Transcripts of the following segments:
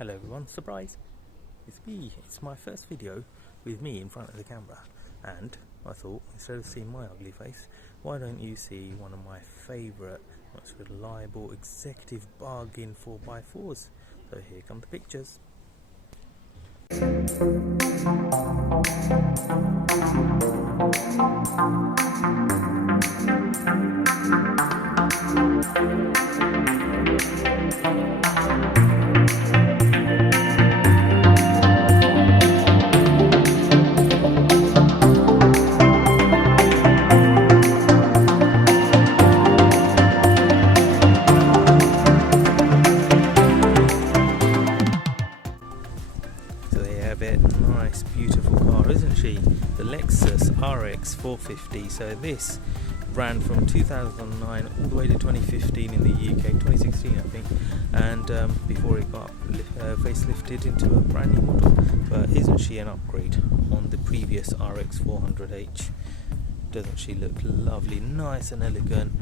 Hello everyone, surprise! It's me, it's my first video with me in front of the camera, and I thought instead of seeing my ugly face, why don't you see one of my favourite, most reliable executive bargain 4x4s. So here come the pictures. Nice beautiful car, isn't she? The LEXUS RX450. So this ran from 2009 all the way to 2015 in the UK, 2016 I think, and before it got facelifted into a brand new model. But isn't she an upgrade on the previous RX400H? Doesn't she look lovely, nice and elegant?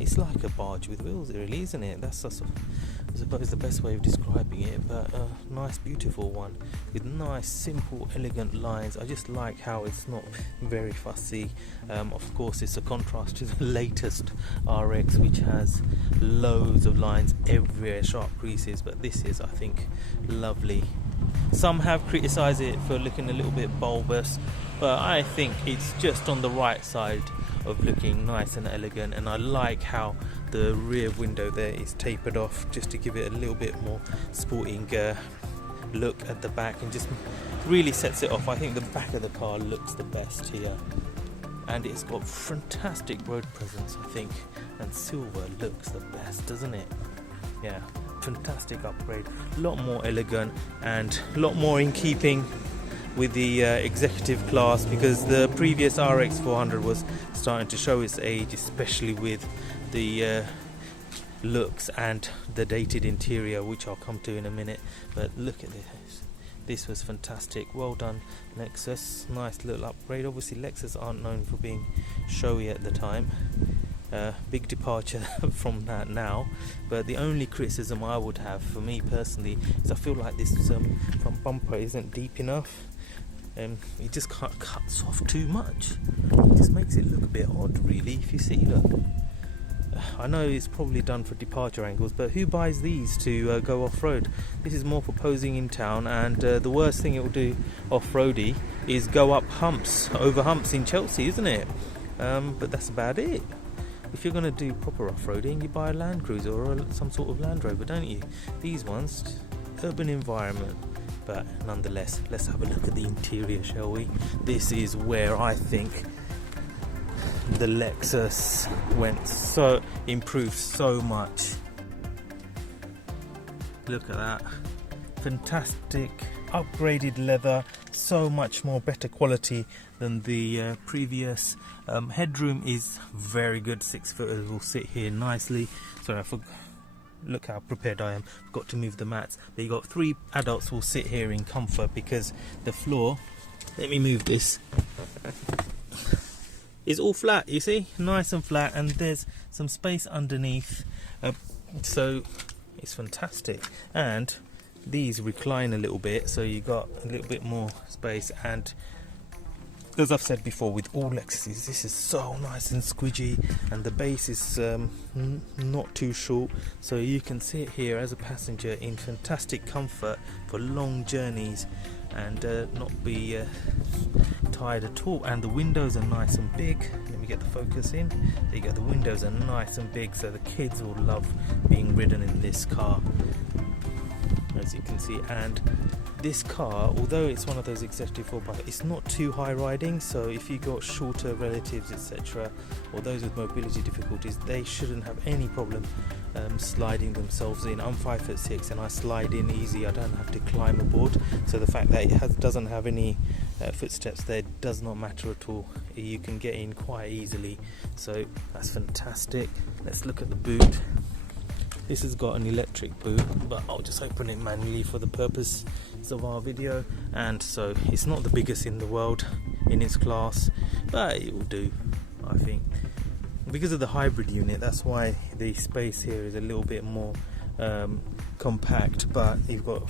It's like a barge with wheels, really, isn't it? That's I suppose the best way of describing it, but a nice beautiful one with nice simple elegant lines. I just like how it's not very fussy. Of course it's a contrast to the latest RX, which has loads of lines everywhere, sharp creases, but this is, I think, lovely. Some have criticised it for looking a little bit bulbous, but I think it's just on the right side of looking nice and elegant, and I like how the rear window there is tapered off just to give it a little bit more sporting look at the back, and just really sets it off. I think the back of the car looks the best here, and it's got fantastic road presence, I think, and silver looks the best, doesn't it? Yeah, fantastic upgrade, a lot more elegant and a lot more in keeping with the executive class, because the previous RX400 was starting to show its age, especially with the looks and the dated interior, which I'll come to in a minute. But look at this. This was fantastic. Well done, LEXUS. Nice little upgrade. Obviously LEXUS aren't known for being showy at the time. Big departure from that now, but the only criticism I would have, for me personally, is I feel like this front bumper isn't deep enough. It just cuts off too much. It just makes it look a bit odd, really. If you see, look, I know it's probably done for departure angles, but who buys these to go off-road? This is more for posing in town, and the worst thing it will do off-roady is go up humps, over humps in Chelsea, isn't it? But that's about it. If you're going to do proper off-roading, you buy a Land Cruiser or some sort of Land Rover, don't you? These ones, urban environment. But nonetheless, let's have a look at the interior, shall we? This is where I think the LEXUS improved so much. Look at that. Fantastic upgraded leather, so much more better quality than the previous. Headroom is very good, 6-footers will sit here nicely. Sorry, I forgot. Look how prepared I am. Got to move the mats. But you got 3 adults will sit here in comfort, because the floor, let me move this, is all flat, you see, nice and flat, and there's some space underneath, so it's fantastic. And these recline a little bit, so you got a little bit more space. And as I've said before, with all LEXUSes, this is so nice and squidgy, and the base is not too short, so you can sit here as a passenger in fantastic comfort for long journeys and not be tired at all. And the windows are nice and big. Let me get the focus in. There you go. The windows are nice and big, so the kids will love being ridden in this car, as you can see. And this car, although it's one of those executive 4x4, it's not too high riding, so if you got shorter relatives, etc., or those with mobility difficulties, they shouldn't have any problem sliding themselves in. I'm 5'6" and I slide in easy. I don't have to climb aboard, so the fact that it doesn't have any footsteps there does not matter at all. You can get in quite easily, so that's fantastic. Let's look at the boot. This has got an electric boot, but I'll just open it manually for the purpose of our video. And so it's not the biggest in the world in its class, but it will do, I think. Because of the hybrid unit, that's why the space here is a little bit more compact, but you've got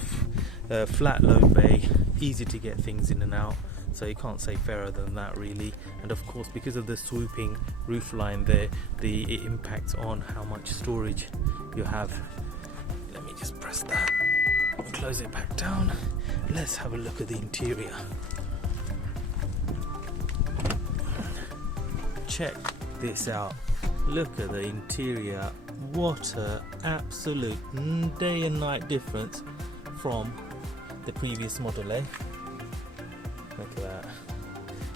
a flat load bay, easy to get things in and out, so you can't say fairer than that really. And of course, because of the swooping roof line there, it impacts on how much storage you have. Let me just press that and close it back down. Let's have a look at the interior. Check this out. Look at the interior. What a absolute day and night difference from the previous model, eh? Look at that.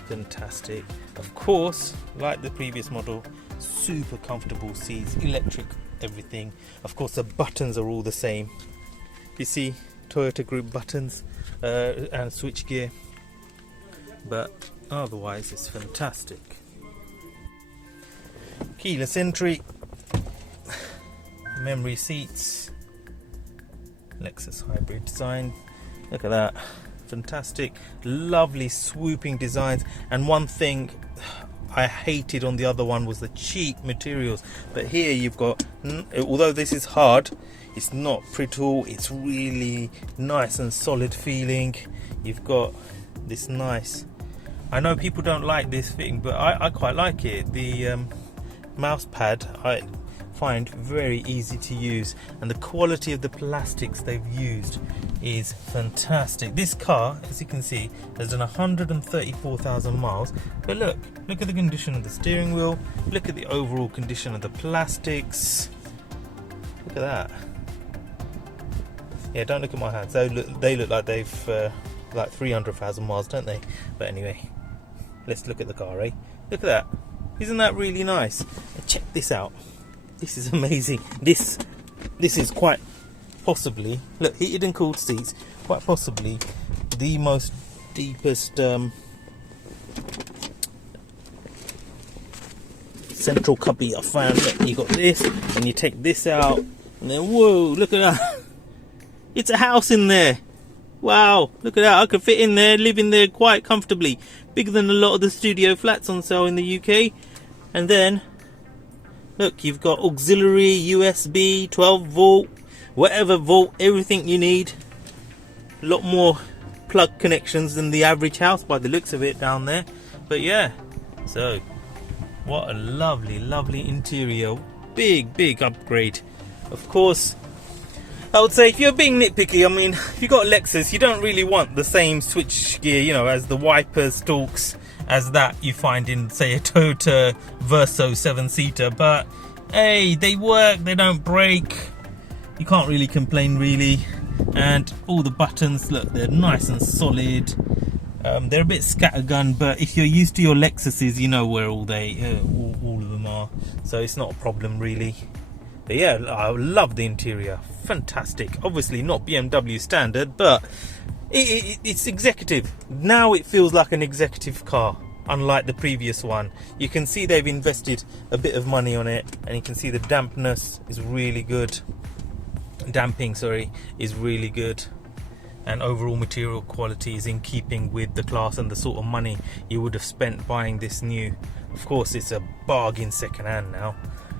Fantastic. Of course, like the previous model, super comfortable seats, electric everything. Of course, the buttons are all the same. You see Toyota Group buttons and switch gear, but otherwise it's fantastic. Keyless entry, memory seats, Lexus hybrid design. Look at that, fantastic, lovely swooping designs. And one thing I hated on the other one was the cheap materials, but here you've got, although this is hard, it's not brittle, it's really nice and solid feeling. You've got this nice, I know people don't like this thing, but I quite like it. The mouse pad I find very easy to use, and the quality of the plastics they've used is fantastic. This car, as you can see, has done 134,000 miles, but look at the condition of the steering wheel, look at the overall condition of the plastics, look at that. Yeah, don't look at my hands, they look like they've like 300,000 miles, don't they? But anyway, let's look at the car, eh? Look at that. Isn't that really nice? And check this out. This is amazing. This is quite possibly, look, heated and cooled seats, quite possibly the most deepest central cubby I found. Look, you got this, and you take this out, and then whoa, look at that. It's a house in there. Wow, look at that. I could fit in there, live in there quite comfortably. Bigger than a lot of the studio flats on sale in the UK. And then look, you've got auxiliary, USB, 12 volt, whatever volt, everything you need. A lot more plug connections than the average house by the looks of it down there. But yeah, so what a lovely interior. Big upgrade. Of course, I would say if you're being nitpicky, I mean, if you've got a Lexus, you don't really want the same switch gear, you know, as the wipers, stalks, as that you find in, say, a Toyota Verso 7-seater. But hey, they work, they don't break. You can't really complain, really. And all the buttons, look, they're nice and solid. They're a bit scattergun, but if you're used to your Lexuses, you know where all of them are. So it's not a problem, really. But yeah, I love the interior. Fantastic. Obviously not BMW standard, but it's executive. Now it feels like an executive car, unlike the previous one. You can see they've invested a bit of money on it, and you can see the dampness is really good. Damping, sorry, is really good. And overall material quality is in keeping with the class and the sort of money you would have spent buying this new. Of course, it's a bargain second hand now.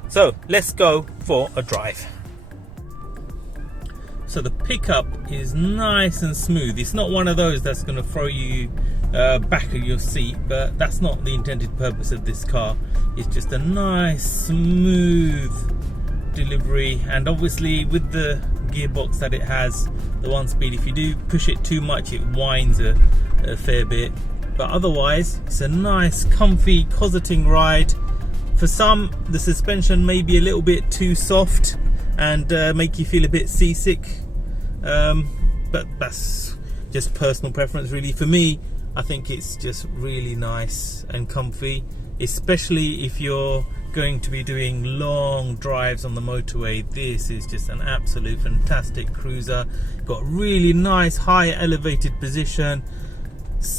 So let's go for a drive. So the pickup is nice and smooth. It's not one of those that's going to throw you back of your seat, but that's not the intended purpose of this car. It's just a nice smooth delivery, and obviously with the gearbox that it has, the 1-speed, if you do push it too much, it whines a fair bit. But otherwise, it's a nice, comfy, cosseting ride. For some, the suspension may be a little bit too soft and make you feel a bit seasick, but that's just personal preference, really. For me, I think it's just really nice and comfy, especially if you're going to be doing long drives on the motorway. This is just an absolute fantastic cruiser. Got really nice high elevated position.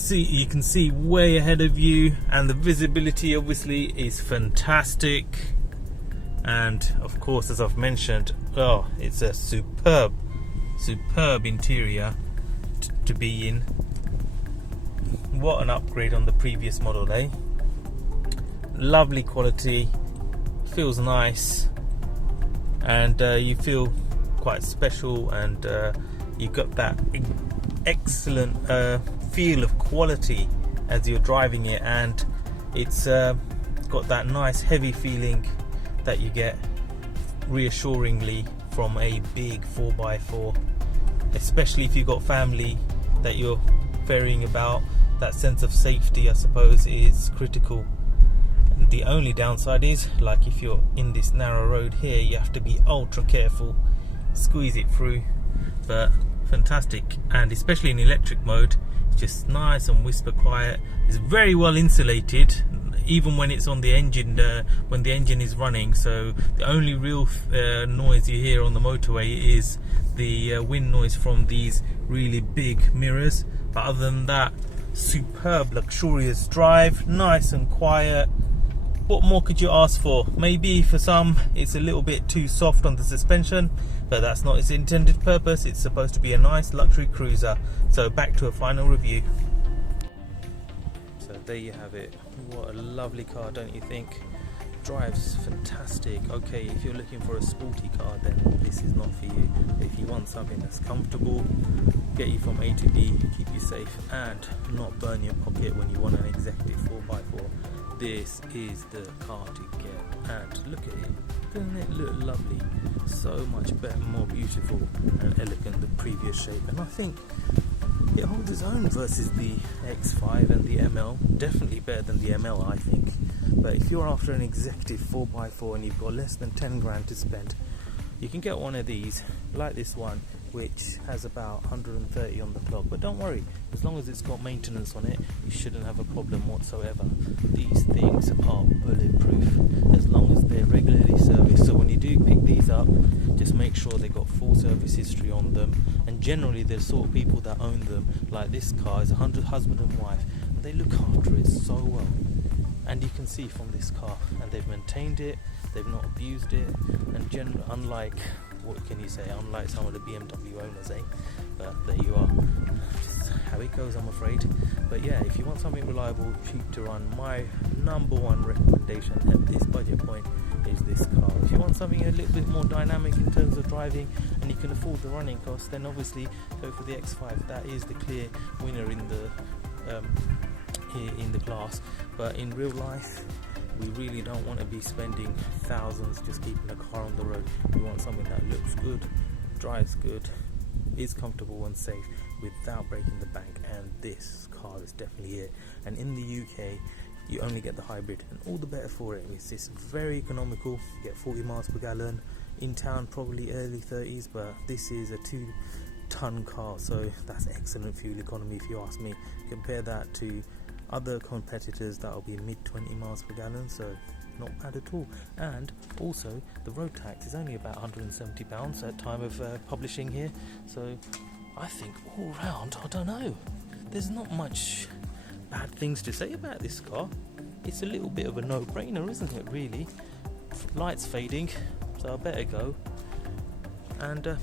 You can see way ahead of you, and the visibility obviously is fantastic. And of course, as I've mentioned, oh, it's a superb interior to be in. What an upgrade on the previous model, eh? Lovely quality, feels nice, and you feel quite special, and you've got that excellent feel of quality as you're driving it, and it's got that nice heavy feeling that you get reassuringly from a big 4x4, especially if you've got family that you're ferrying about. That sense of safety, I suppose, is critical. And the only downside is, like if you're in this narrow road here, you have to be ultra careful, squeeze it through. But fantastic, and especially in electric mode, it's just nice and whisper quiet. It's very well insulated, even when it's on the engine, when the engine is running. So the only real noise you hear on the motorway is the wind noise from these really big mirrors. But other than that, superb, luxurious drive, nice and quiet. What more could you ask for? Maybe for some it's a little bit too soft on the suspension, but that's not its intended purpose. It's supposed to be a nice luxury cruiser. So back to a final review. So there you have it. What a lovely car, don't you think? Drives fantastic. Okay, if you're looking for a sporty car, then this is not for you. If you want something that's comfortable, get you from A to B, keep you safe, and not burn your pocket when you want an executive 4x4, this is the car to get. And look at it, doesn't it look lovely? So much better, more beautiful and elegant than the previous shape, and I think it holds its own versus the X5 and the ML. Definitely better than the ML, I think. But if you're after an executive 4x4 and you've got less than 10 grand to spend, you can get one of these, like this one, which has about 130 on the clock. But don't worry, as long as it's got maintenance on it, you shouldn't have a problem whatsoever. These things are bulletproof as long as they're regularly serviced. So when you do pick these up, just make sure they've got full service history on them. And generally the sort of people that own them, like this car, is a husband and wife, and they look after it so well. And you can see from this car, and they've maintained it, they've not abused it, and unlike, what can you say, unlike some of the BMW owners, but there you are, just how it goes, I'm afraid. But yeah, if you want something reliable, cheap to run, my number one recommendation at this budget point is this car. If you want something a little bit more dynamic in terms of driving, and you can afford the running costs, then obviously go for the X5. That is the clear winner in the class. But in real life, we really don't want to be spending thousands just keeping a car on the road. We want something that looks good, drives good, is comfortable and safe without breaking the bank, and this car is definitely it. And in the UK, you only get the hybrid, and all the better for it. It's just very economical. You get 40 miles per gallon. In town, probably early 30s, but this is a 2-ton car, so that's excellent fuel economy if you ask me. Compare that to other competitors that will be mid 20 miles per gallon, so not bad at all. And also the road tax is only about £170 at time of publishing here, so I think all round, I don't know, there's not much bad things to say about this car. It's a little bit of a no-brainer, isn't it, really? Light's fading, so I better go. And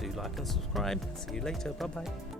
do like and subscribe. See you later, bye bye.